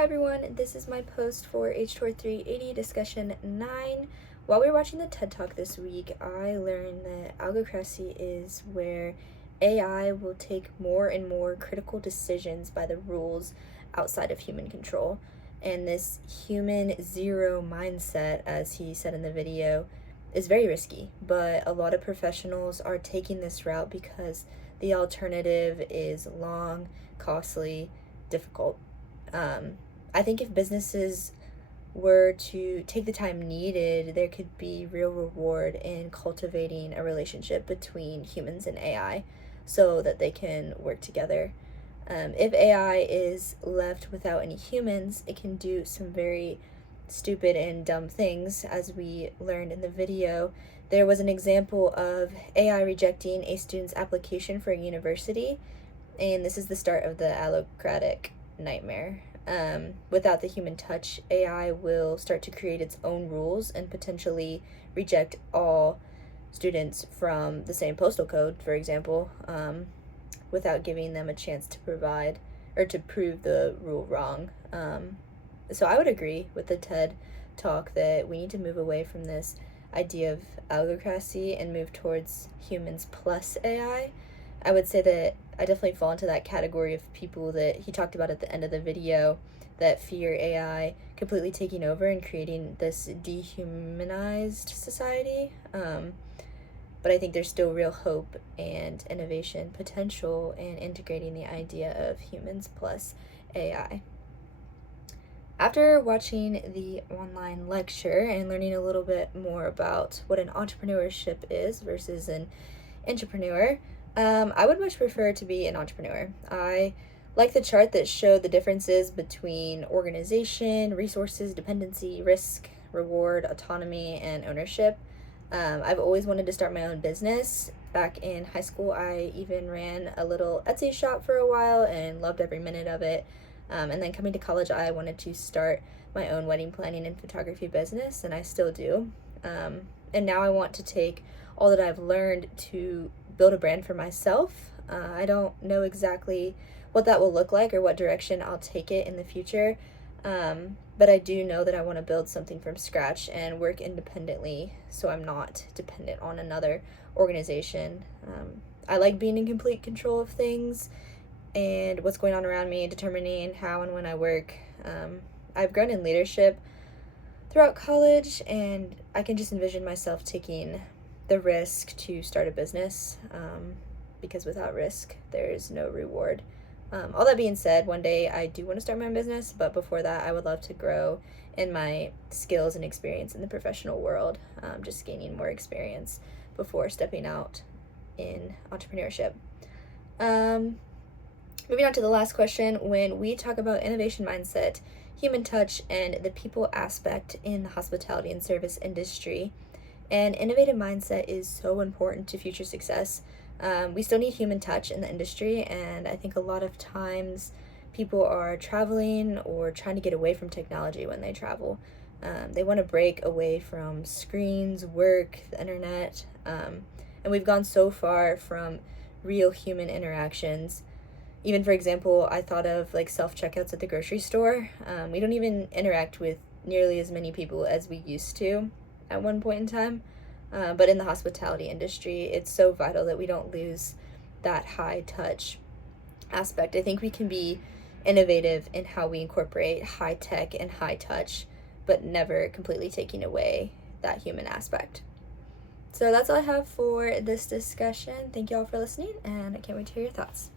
Hi everyone, this is my post for HTOR 380 discussion 9. While we were watching the TED Talk this week, I learned that algocracy is where AI will take more and more critical decisions by the rules outside of human control. And this human zero mindset, as he said in the video, is very risky, but a lot of professionals are taking this route because the alternative is long, costly, difficult. I think if businesses were to take the time needed, there could be real reward in cultivating a relationship between humans and AI so that they can work together. If AI is left without any humans, it can do some very stupid and dumb things, as we learned in the video. There was an example of AI rejecting a student's application for a university, and this is the start of the allocratic nightmare. Without the human touch, AI will start to create its own rules and potentially reject all students from the same postal code, for example, without giving them a chance to provide or to prove the rule wrong. So I would agree with the TED Talk that we need to move away from this idea of algocracy and move towards humans plus AI. I would say that I definitely fall into that category of people that he talked about at the end of the video that fear AI completely taking over and creating this dehumanized society. But I think there's still real hope and innovation potential in integrating the idea of humans plus AI. After watching the online lecture and learning a little bit more about what an entrepreneurship is versus an entrepreneur, I would much prefer to be an entrepreneur. I like the chart that showed the differences between organization, resources, dependency, risk, reward, autonomy, and ownership. I've always wanted to start my own business. Back in high school, I even ran a little Etsy shop for a while and loved every minute of it. And then coming to college, I wanted to start my own wedding planning and photography business, and I still do. And now I want to take all that I've learned to build a brand for myself. I don't know exactly what that will look like or what direction I'll take it in the future, but I do know that I want to build something from scratch and work independently so I'm not dependent on another organization. I like being in complete control of things and what's going on around me, determining how and when I work. I've grown in leadership throughout college, and I can just envision myself taking the risk to start a business, because without risk, there is no reward. All that being said, one day I do want to start my own business, but before that, I would love to grow in my skills and experience in the professional world, just gaining more experience before stepping out in entrepreneurship. Moving on to the last question, when we talk about innovation mindset, human touch, and the people aspect in the hospitality and service industry, an innovative mindset is so important to future success. We still need human touch in the industry, and I think a lot of times people are traveling or trying to get away from technology when they travel. They want to break away from screens, work, the internet, and we've gone so far from real human interactions. Even, for example, I thought of like self-checkouts at the grocery store. We don't even interact with nearly as many people as we used to at one point in time. But in the hospitality industry, it's so vital that we don't lose that high touch aspect. I think we can be innovative in how we incorporate high tech and high touch, but never completely taking away that human aspect. So that's all I have for this discussion. Thank you all for listening, and I can't wait to hear your thoughts.